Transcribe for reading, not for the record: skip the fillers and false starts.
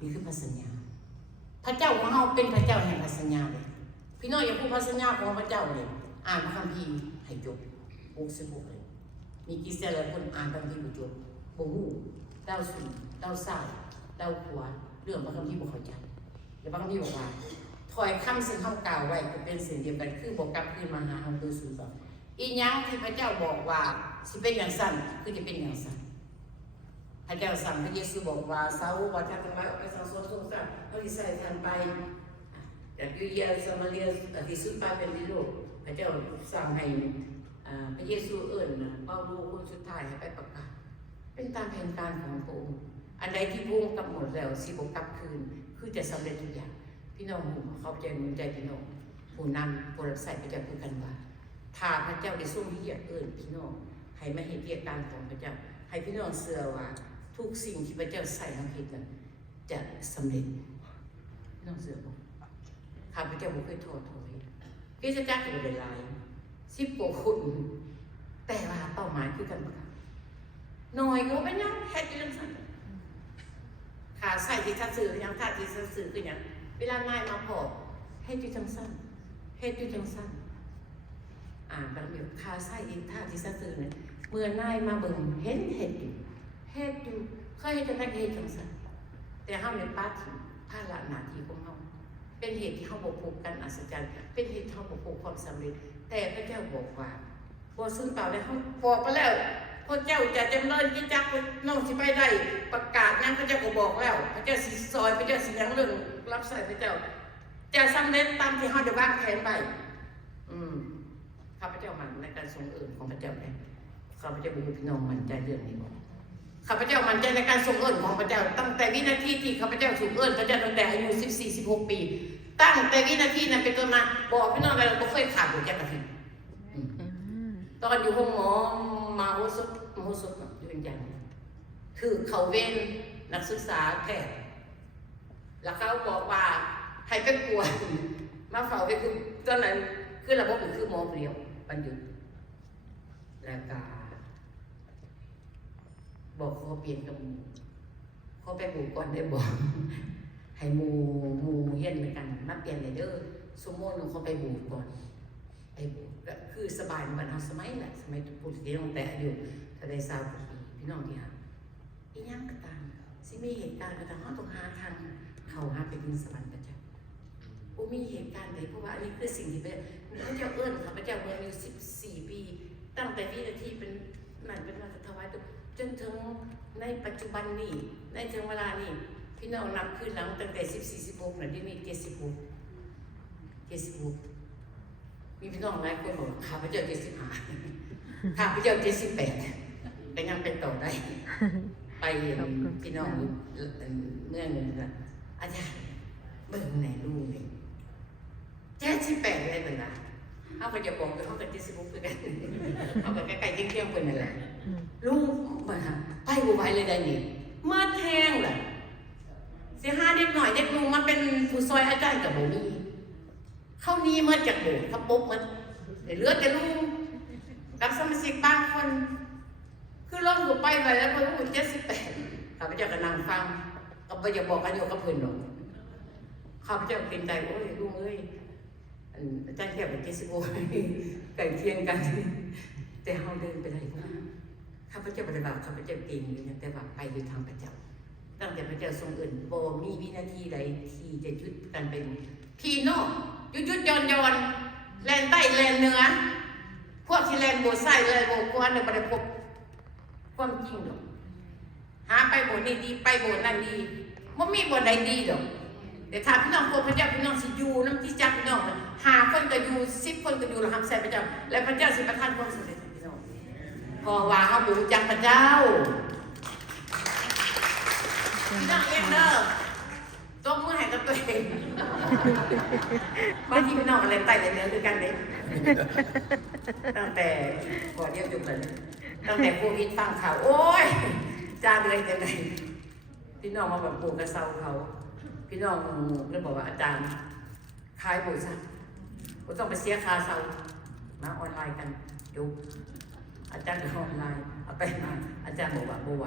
นี่คือพระสัญญาพระเจ้าของเราเป็นพระเจ้าแห่งพระสัญญาเลยพี่น้องอย่าพูดพระสัญญาของพระเจ้าเลยอ่านพระคัมภีร์ให้จบ66เลยมีกี่เสียหลายคนอ่านพระคัมภีร์บ่จบบ่ฮู้เต้าสูงเต้าซ่าเต้าขวาเรื่องพระคัมภีร์บ่เข้าใจแล้วพระคัมภีร์บอกว่าถอยคำซึ่งเขากล่าวไว้ก็เป็นสิ่งเดียวกันคือบอกกลับคืนมาหาเราโดยสุดแบบอีหยังที่พระเจ้าบอกว่าสิเป็นอย่างสั้นคือจะเป็นอย่างสั้นพระเจ้าสั่งพระเยซูบอกว่าเสาวัดทางทั้งหลายออกไปสั่งสอนสงสารเขาที่ใส่ทานไปจากยูเดียสมาเรียที่สุดไปเป็นที่โลกพระเจ้าสั่งให้พระเยซูเอิ้นเปาโลคนสุดท้ายให้ไปประกาศเป็นตามแผนการของพระองค์อันใดที่พระองค์กำหนดแล้วสิบ่กลับคืนคือจะสำเร็จทุกอย่างพี่น้องเขาใจมือใจพี่น้องผู้นำผู้รับใช้พระเจ้าพูดกันว่าถ้าพระเจ้าได้ทรงเรียกเอิ้นพี่น้องให้มาเห็นเรียกการของพระเจ้าให้พี่น้องเชื่อว่าทุกสิ่งที่พระเจ้าใส่ในชีวิตนั้นจะสำเร็จพี่น้องเชื่อบ่ข้าพระเจ้าบ่เคยท้อถอยคริสตจักรก็บ่ได้หลาย10 กว่าคนแต่ว่าเป้าหมายคือกันบ่น้อยก็เป็นหยังเฮ็ดอยู่จังซั่นขาใส่ที่ทัดสื่อยังทัดที่ทัดสื่อคือหยังเวลานายมาพอเฮ็ดอยู่จังซั่นเฮ็ดอยู่จังซั่นบางทีขาใส่ที่ทัดที่ทัดสื่อเนี่ยเมื่อนายมาเบิ่งเห็นเฮ็ดอยู่เคยเฮ็ดจังได๋เฮ็ดจังซั่นแต่เฮาในปาถิ่ภาระหน้าที่ของเฮาเป็นเหตุที่เฮาบ่พบกันอัศจรรย์เป็นเหตุที่เฮาบ่พบความสำเร็จแต่พระเจ้าบอกว่าบ่ซึ่งเปล่าได้เฮาบอกไปแล้วพระเจ้าจะจำเริญกิจจักรน้องสิไปได้ประกาศนั้นพระเจ้าก็บอกแล้วพระเจ้าสิซอยพระเจ้าสิยังเรื่องรับใช้พระเจ้าจะสำเร็จตามที่เฮาได้วางแผนไว้ข้าพเจ้ามั่นในการทรงเอิ้นของพระเจ้าแน่ข้าพเจ้าบ่รู้พี่น้องมั่นใจเรื่องนี้บ่ข้าพเจ้ามั่นใจในการทรงเอิ้นของพระเจ้าตั้งแต่วินาทีที่ข้าพเจ้าถูกเอิ้นพระเจ้าตั้งแต่อายุ14-16 ปีตั้งแต่วินาทีนั้นเป็นต้นมาบอกพี่น้องเราบ่เคยขาดบ่จักอาทิตย์ตอนอยู่ห้องหมอมาโหสถอยู่อย่างคือเขาเว้นนักศึกษาแพทย์แล้วเขาบอกว่าให้ไปกวดมาเฝ้าไปคือตอนนั้นคือระบบคือหมอเปรียวบรรยุแล้วก็บอกเขาเปลี่ยนกับหมูเขาไปบูก่อนได้บอกให้หมูเย็นเหมือนกันมาเปลี่ยนเลยเด้อสมมติเขาไปบูก่อนไปบูก็คือสบายเหมือนเอาสมัยแหละสมัยพูดที่ตั้งแต่อายุถ้าได้ทราบพี่น้องที่หาอีหยังก็ตามสิมีเหตุการณ์ก็ตามเขาต้องหาทางเขาหาไปดินสวรรค์พระเจ้ามีเหตุการณ์ใดเพราะว่าอันนี้คือสิ่งที่พระเจ้าเอื้อนค่ะพระเจ้าเมื่ออายุ14 ปีตั้งแต่วินาทีเป็นนั่นเป็นมาถวายตัวจนถึงในปัจจุบันนี้ในถึงเวลานี้พี่น้องนับขึ้นหลังตั้งแต่14-16น่ะที่มี76มีพี่น้องหลายคนบอกข้าพเจ้า75ข้าพเจ้า78ก็ยังเป็นต่อได้ไปพี่น้องเมื่อนึงนะอาจารย์เบิ่งไหนลูกนี่78เลยเหมือนกันเขาก็จะบอกเขาเป็น76คือกันเขาก็ใกล้ๆเที่ยงๆเพิ่นนั่นแหละลูกมาไปบ่ไหวเลยได้นี่มาแทงล่ะสิหาเด็กหน่อยเด็กลุงมาเป็นผู้ซอยอาจารย์ก็บ่มีเขานี้มาจากโบสถ์เขาปุ๊บมันเหลือแต่ลุงกับสมาชิกบางคนคือลงอยู่ไปแล้วก็รู้78ข้าพเจ้าก็นั่งฟังก็บ่อยากบอกอายุกับเพิ่นหรอกข้าพเจ้าเป็นใจโอ้ยลุงเอ้ยอาจารย์แค่เป็น76ไก่เคียงกันแต่เฮาเดินไปได้บ่ข้าพเจ้าปฏิบัติข้าพเจ้าเก่งอยู่แต่ว่าไปด้วยทางพระเจ้าตั้งแต่พระเจ้าทรงเอิ้นบ่มีวินาทีใดที่จะหยุดกันไปพี่น้องหยุดย้อนแลนใต้แลนเหนือพวกที่แลนโบไซแลนโบกวนเนี่ยบ่ได้พบความจริงดอกหาไปโบนี้ดีไปโบนั้นดีบ่มีบ่ใดดีดอกแต่ถ้าพี่น้องพบพระเจ้าพี่น้องสิอยู่นำที่จักพี่น้อง5 คนก็อยู่10 คนก็อยู่แล้วรับใช้พระเจ้าและพระเจ้าสิประทานความสำเร็จให้พี่น้องเพราะว่าเฮาบ่รู้จักพระเจ้าพี่น้องเองเด้อตบมือให้กับตัวเองบางทีพี่น้องอะไรใต้เลยเนื้อคือกันเด้ตั้งแต่ก่อนเรียนจบเลยตั้งแต่โควิดฟังข่าวโอ้ยจ้าเดือนกันไหนพี่น้องมาแบบปลูกกระเซาเขาพี่น้องเลยบอกว่าอาจารย์ขายปุ๋ยซะก็ต้องไปเสียค่าเซามาออนไลน์กันจบอาจารย์ออนไลน์เอาไปมาอาจารย์บอกว่าบ่ไหว